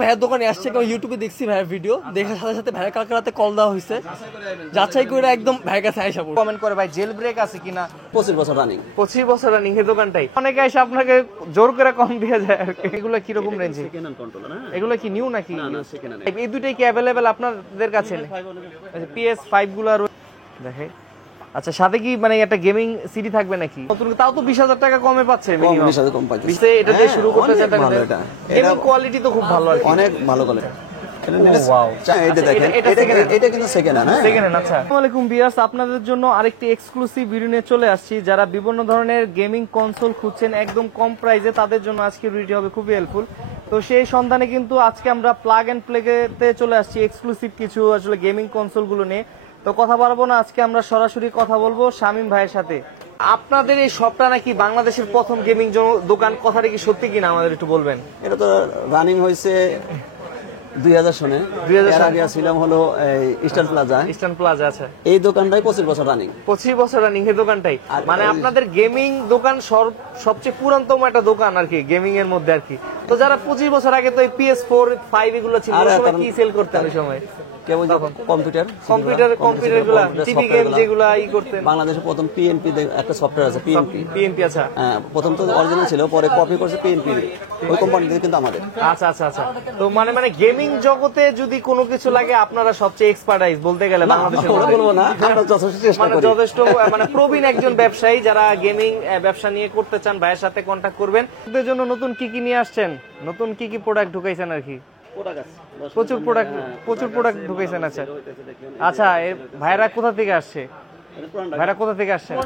ভাইয়ের দোকানে আসছে, কেউ ইউটিউবে দেখছি ভাইয়ের ভিডিও, দেখার সাথে সাথে ভাইয়ের কালকে রাতে কল দেওয়া হয়েছে, যাচাই করে একদম ভাইয়ের কাছে আইসা পড়ছি। কমেন্ট করে ভাই জেল ব্রেক আছে কিনা। 25 বছর রানিং। 25 বছর রানিং এই দোকানটাই। অনেকে এসে আপনাকে জোর করে কম দিয়ে যায় আর কি। এগুলো কি রকম রেঞ্জে? Second hand controller. হ্যাঁ, এগুলো কি নিউ নাকি? না না, সেকেন্ড হ্যান্ড। এই দুটোই কি अवेलेबल আপনাদের কাছে? আচ্ছা PS5 গুলো দেখে। আচ্ছা সাথে কি মানে একটা গেমিং সিডি থাকবে নাকি? নতুন তাও তো 20000 টাকা কমে পাচ্ছে মিনিমাম। 20,000 কম পাচ্ছে। 20 এটা দিয়ে শুরু করতে অনেক যেটা ভালো এটা। গেমিং কোয়ালিটি তো খুব ভালো আর কি। অনেক ভালো কোয়ালিটি। ওয়াও। এটা দেখেন, এটা কিন্তু সেকেন্ড হ্যান্ড। হ্যাঁ, সেকেন্ড হ্যান্ড। আচ্ছা, আসসালামু আলাইকুম ভিউয়ার্স, আপনাদের জন্য আরেকটি এক্সক্লুসিভ ভিডিও নিয়ে চলে আসছি। যারা বিভিন্ন ধরনের গেমিং কনসোল খুঁজছেন একদম কম প্রাইসে, তাদের জন্য আজকের ভিডিও হবে খুবই হেল্পফুল। তো সেই সন্ধানে কিন্তু আজকে আমরা প্লাগ এন্ড প্লেতে চলে আসছি এক্সক্লুসিভ কিছু আসলে গেমিং কনসোল গুলো নিয়ে। তো কথা বলবো না, আজকে আমরা সরাসরি কথা বলবো শামীম ভাইয়ের সাথে। আপনাদের এই শপটা নাকি বাংলাদেশের প্রথম গেমিং দোকান, কথাটা কি সত্যি কিনা আমাদের একটু বলবেন? এটা তো রানিং হয়েছে 2000 সনে। 2000 আগে ছিলাম হলো ইস্টার্ন প্লাজা। Eastern plaza. আচ্ছা, এই দোকানটাই 25 বছর রানিং। 25 বছর রানিং এই দোকানটাই। মানে আপনাদের গেমিং দোকান সবচেয়ে পুরাতনতম একটা দোকান আর কি গেমিং এর মধ্যে আর কি। তো যারা 25 বছর আগে তো এই PS4 5 এগুলো ছিল, ওই সময় কি সেল করতেন ওই সময়? কম্পিউটার গুলা, টিভি গেম যেগুলা করতেন। বাংলাদেশে প্রথম পিএনপি একটা সফটওয়্যার আছে, পিএনপি। আচ্ছা, প্রথম তো অরিজিনাল ছিল, পরে কপি করছে পিএনপি, ওই কোম্পানি থেকে কিন্তু আমাদের। আচ্ছা আচ্ছা আচ্ছা। তো মানে গেমিং জগতে যদি কোনো কিছু লাগে আপনারা সবচেয়ে এক্সপার্টাইজ বলতে গেলে বাংলাদেশের মধ্যে। বলবো না, আমরা যথেষ্ট চেষ্টা করি। যথেষ্ট প্রবীণ একজন ব্যবসায়ী, যারা গেমিং ব্যবসা নিয়ে করতে চান ভাইয়ের সাথে কন্টাক্ট করবেন। এদের জন্য নতুন কি কি নিয়ে আসছেন, নতুন কি কি প্রোডাক্ট ঢুকাইছেন আর কি? প্রচুর প্রোডাক্ট ঢুকাইছেন। আচ্ছা আচ্ছা, ভাইরা কোথা থেকে আসছে? ভাইরা কোথা থেকে আসছেন?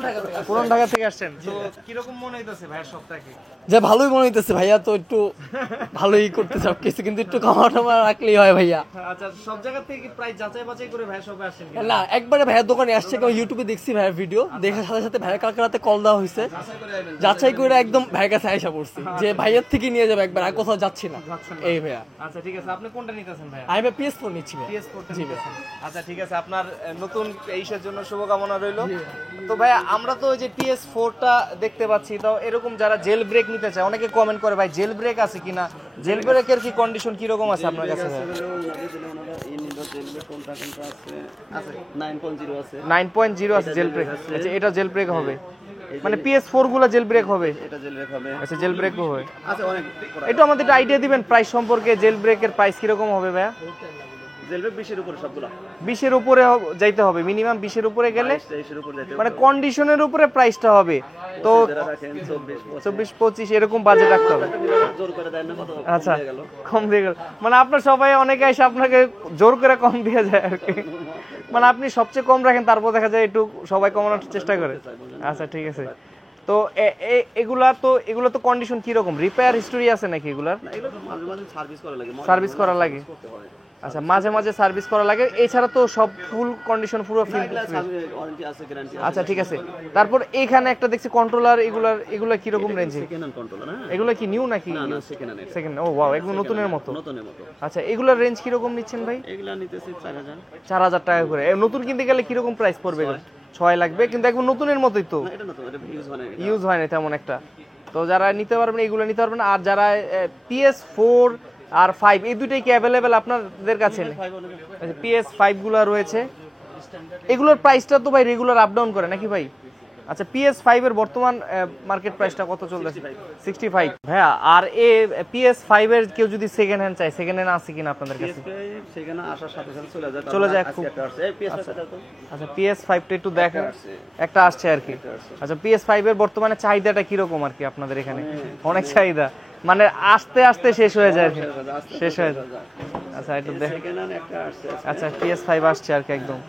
পুরান ঢাকা থেকে আসছেন। তো কিরকম মনে হইতেছে ভাইয়ের সবটাকে? যে ভালোই মনে হইতেছে ভাইয়া, তো একটু ভালোই করতে সব কিছু, কিন্তু একটু কমা রাখলেই হয় ভাইয়া। আচ্ছা, সব জায়গা থেকে প্রায় যাচাই বাছাই করে ভাইয়ের সবাই আসছেন না, একবারে ভাইয়ের দোকানে আসছে, কেউ ইউটিউবে দেখছি ভাইয়ের ভিডিও, দেখার সাথে সাথে ভাইয়ের কালকে রাতে কল দেওয়া হয়েছে, যাচাই করে একদম ভাইয়ের কাছে আইসা পড়ছি যে ভাইয়ের থেকে নিয়ে যাবে একবার, আর কোথাও যাচ্ছি না এই ভাইয়া। আচ্ছা ঠিক আছে, আপনি কোনটা নিতেছেন ভাইয়া? আমি ভাই PS4 নিচ্ছি ভাই। PS4 জি ভাই। আচ্ছা ঠিক আছে, আপনার নতুন এইসের জন্য শুভকামনা রইলো। তো ভাইয়া আমরা তো ওই যে PS4টা দেখতে পাচ্ছি, তো এরকম যারা জেল ব্রেক নিতে চায় অনেকে কমেন্ট করে ভাই জেল ব্রেক আছে কিনা, জেল ব্রেকের কি কন্ডিশন কি রকম আছে আপনার কাছে? 9.0 আছে জেল ব্রেক। আচ্ছা, এটা জেল ব্রেক হবে মানে PS4 গুলো জেল ব্রেক হবে? এটা জেল ব্রেক হবে। আচ্ছা, জেল ব্রেকও হবে। আচ্ছা, অনেক। একটু আমাদের একটা আইডিয়া দিবেন প্রাইস সম্পর্কে, জেল ব্রেকের প্রাইস কি রকম হবে ভাইয়া? জেল ব্রেক 20 এর উপরে সবগুলা। 20 এর উপরে যাইতে হবে, মিনিমাম 20 এর উপরে গেলে মানে কন্ডিশনের উপরে প্রাইসটা হবে। তো 24-25 এরকম বাজেট রাখতে হবে। আচ্ছা, কম দিয়ে গেল মানে আপনার সবাই অনেকে এসে আপনাকে জোর করে কম দিয়ে যায় আর কি। মানে আপনি সবচেয়ে কম রাখেন, তারপর দেখা যায় একটু সবাই কমানোর চেষ্টা করে। আচ্ছা ঠিক আছে। তো এগুলো তো কন্ডিশন কি রকম, রিপেয়ার হিস্টরি আছে নাকি এগুলার? সার্ভিস করা লাগে। আচ্ছা, মাঝে মাঝে সার্ভিস করা লাগে, এছাড়া তো সব ফুল কন্ডিশন পুরো ফিল। আচ্ছা ঠিক আছে। তারপর এখানে একটা দেখছি কন্ট্রোলার, এগুলা কি রকম রেঞ্জে? Second hand controller. হ্যাঁ, এগুলো কি নিউ নাকি? না না, সেকেন্ড হ্যান্ড। সেকেন্ড। ও ওয়াও, একদম নতুনের মতো। আচ্ছা, এগুলোর রেঞ্জ কি রকম নিচ্ছেন ভাই? এগুলা নিতেছি 4000 টাকা করে। নতুন কিনতে গেলে কি রকম প্রাইস পড়বে? 6 লাগবে, কিন্তু একদম নতুনের মতোই তো। এটা নতুন, এটা ইউজ হয় না তেমন একটা। তো যারা নিতে পারবেন এগুলো নিতে পারবেন। আর যারা PS4 আর 5 এই দুটোই কি अवेलेबल আপনাদের কাছে? PS5 গুলো রয়েছে, এগুলোর প্রাইসটা তো ভাই রেগুলার আপ ডাউন করে নাকি ভাই? আচ্ছা, PS5 এর বর্তমান মার্কেট প্রাইসটা কত চলছে? 65 ভাইয়া। আর PS5 এর কেউ যদি সেকেন্ড হ্যান্ড চায়, সেকেন্ড হ্যান্ড আছে কিনা আপনাদের কাছে? সেখানে আসার সাথে সাথে চলে যায় খুব। আচ্ছা, PS5টা একটু দেখেন, একটা আসছে আর কি। আচ্ছা, PS5 এর বর্তমানে চাহিদাটা কি রকম আর কি আপনাদের এখানে? অনেক চাহিদা, মানে আস্তে আস্তে শেষ হয়ে যায়, শেষ হয়ে যায়। আচ্ছা একটু দেখেন। আচ্ছা, PS5 আসছে আর কি, একদম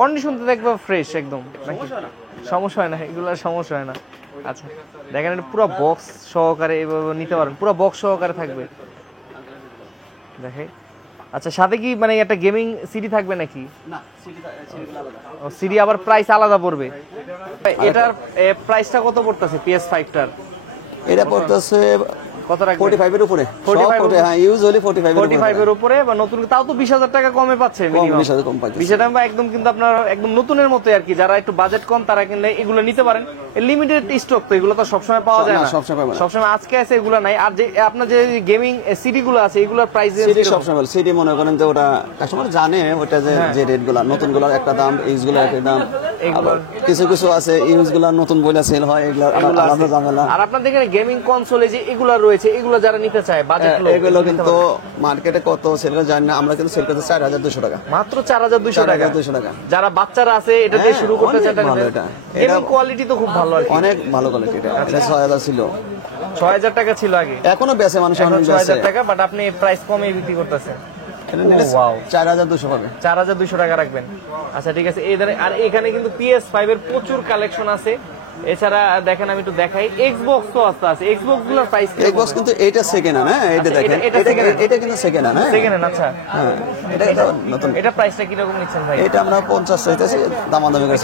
কন্ডিশন তো দেখবো ফ্রেশ একদম, সমস্যা হয় না, এগুলোর সমস্যা হয় না। আচ্ছা দেখেন, এটা পুরো বক্স সহকারে এভাবে নিতে পারেন, পুরো বক্স সহকারে থাকবে দেখে। আচ্ছা, সাথে কি মানে একটা গেমিং সিডি থাকবে নাকি? না, সিডিগুলো আলাদা। সিডি আবার প্রাইস আলাদা পড়বে। এটার প্রাইসটা কত পড়তেছে PS5টার? এটা পড়তেছে কত রাখবেন? 45 এর উপরে 45 হ্যাঁ ইউজুয়ালি 45 এর উপরে বা নতুন তাও তো 20,000 টাকা কমে পাচ্ছে মিনিমাম। 20,000 কম পাইছে। 20,000 টাকা একদম কিন্তু আপনার একদম নতুনের মতো আর কি, যারা একটু বাজেট কম তারা কিনলে এগুলো নিতে পারেন। লিমিটেড স্টক তো, এগুলো তো সবসময় পাওয়া যায় না, সবসময় পাবে না। সবসময় আজকে আছে এগুলো নাই। আর যে আপনার যে গেমিং সিডি গুলো আছে এগুলোর প্রাইস সিডি সবসময় সিডি মনে করেন যে ওটা কাস্টমার জানে ওটা যে রেট গুলা, নতুন গুলার একটা দাম, ইউজ গুলার একটা দাম। আবার কিছু কিছু আছে ইউজ গুলা নতুন বইলা সেল হয়, এগুলা আলাদা ঝামেলা। আর আপনাদের এখানে গেমিং কনসোলে যে এগুলো রয়েছে, এগুলো যারা নিতে চায় বাজেট এগুলো কিন্তু মার্কেটে কত সেল করে জানি না, আমরা কিন্তু সেল করতে 4,200 টাকা, মাত্র 4,200 টাকা। 4,200 টাকা। যারা বাচ্চারা আছে এটা দিয়ে শুরু করতে চান, এটা গেমিং কোয়ালিটি তো খুব ভালো আর কি, অনেক ভালো কোয়ালিটি। এটা 6,000 ছিল, 6,000 টাকা ছিল আগে, এখনো বেচে মানুষ, এখন 6,000 টাকা, বাট আপনি প্রাইস কমে বিক্রি করতেছেন। ওয়াও, 4,200 পাবে, 4,200 টাকা রাখবেন। আচ্ছা ঠিক আছে। আর এখানে কিন্তু PS5 এর প্রচুর কালেকশন আছে। এছাড়া দেখেন আমি একটু দেখাই, এক্সবক্স তো আছে, এক্সবক্স গুলোর প্রাইস এক্সবক্স কিন্তু এটা সেকেন্ড হ্যান্ড। হ্যাঁ এটা দেখেন, এটা কিন্তু সেকেন্ড হ্যান্ড। হ্যাঁ সেকেন্ড হ্যান্ড। আচ্ছা হ্যাঁ, এটা নতুন। এটা প্রাইসটা কি রকম নিচ্ছেন ভাই? এটা আমরা 50 চাইতেছি, দামাদামি করে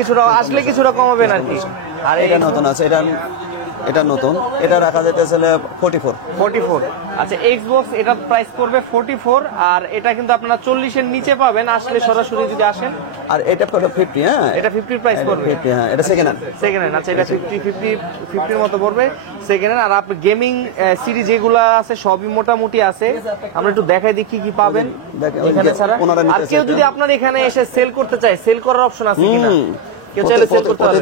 কিছুটা আসলে কিছুটা কমাবেন আর কি। আর এটা নতুন আছে, এটা নতুন, এটা রাখা যাইতেছে 44। আচ্ছা, এক্সবক্স এটা প্রাইস করবে 44, আর এটা কিন্তু আপনারা 40 এর নিচে পাবেন আসলে সরাসরি যদি আসেন। আর এটা 50। হ্যাঁ এটা 50 প্রাইস পড়বে। 50। হ্যাঁ এটা সেকেন্ড হ্যান্ড। আচ্ছা, এটা 50 মতো পড়বে সেকেন্ড হ্যান্ড। আর আপনি গেমিং সিরিজ যেগুলো আছে সবই মোটামুটি আছে, আমরা একটু দেখাই দেখি কি পাবেন এখানে ছাড়া। আর কেউ যদি আপনার এখানে এসে সেল করতে চায়, সেল করার অপশন আছে কিনা? কেউ চাইলে সেল করতে পারবে,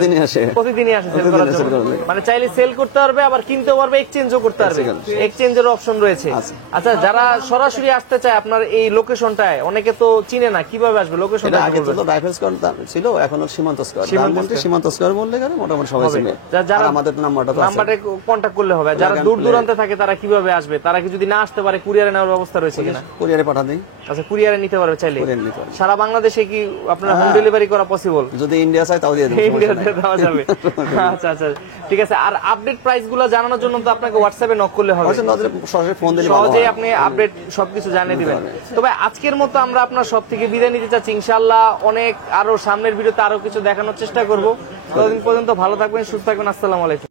প্রতিদিনই আসে সেল করার জন্য। মানে চাইলে সেল করতে পারবে, আবার কিনতেও পারবে, এক্সচেঞ্জও করতে পারবে, এক্সচেঞ্জের অপশন রয়েছে। আচ্ছা, যারা সরাসরি আসতে চায় আপনার এই লোকেশনটায়, অনেকে তো চিনে না, কিভাবে আসবে লোকেশনটা? আগে তো রাইফেলস ছিল, এখন সীমান্ত স্কয়ার। সীমান্ত স্কয়ার বললে গেলে মোটামুটি সবাই চিনে। যারা আমাদের নাম্বারটা কন্টাক্ট করলে হবে। যারা দূর দূরান্তে থাকে তারা কিভাবে আসবে? তারা কি যদি না আসতে পারে কুরিয়ারে নেওয়ার ব্যবস্থা রয়েছে কিনা? কুরিয়ারে পাঠা দেই। আচ্ছা, কুরিয়ারে নিতে পারবে চাইলে। সারা বাংলাদেশে কি আপনার হোম ডেলিভারি করা পসিবল? যদি ইন্ডিয়া চাই তাও দিয়ে দেব, ইন্ডিয়াতে দেওয়া যাবে। আচ্ছা আচ্ছা ঠিক আছে। আর আপডেট প্রাইস গুলো জানানোর জন্য তো আপনাকে হোয়াটসঅ্যাপে নক করলে হবে, সরাসরি ফোন দিলে সহজেই আপনি আপডেট সবকিছু জানিয়ে দিবেন। তবে আজকের মতো আমরা আপনার সব থেকে বিদায় নিতে চাচ্ছি। ইনশাআল্লাহ অনেক আরো সামনের ভিডিওতে আরো কিছু দেখানোর চেষ্টা করব। ততদিন পর্যন্ত ভালো থাকবেন, সুস্থ থাকবেন। আসসালামু আলাইকুম।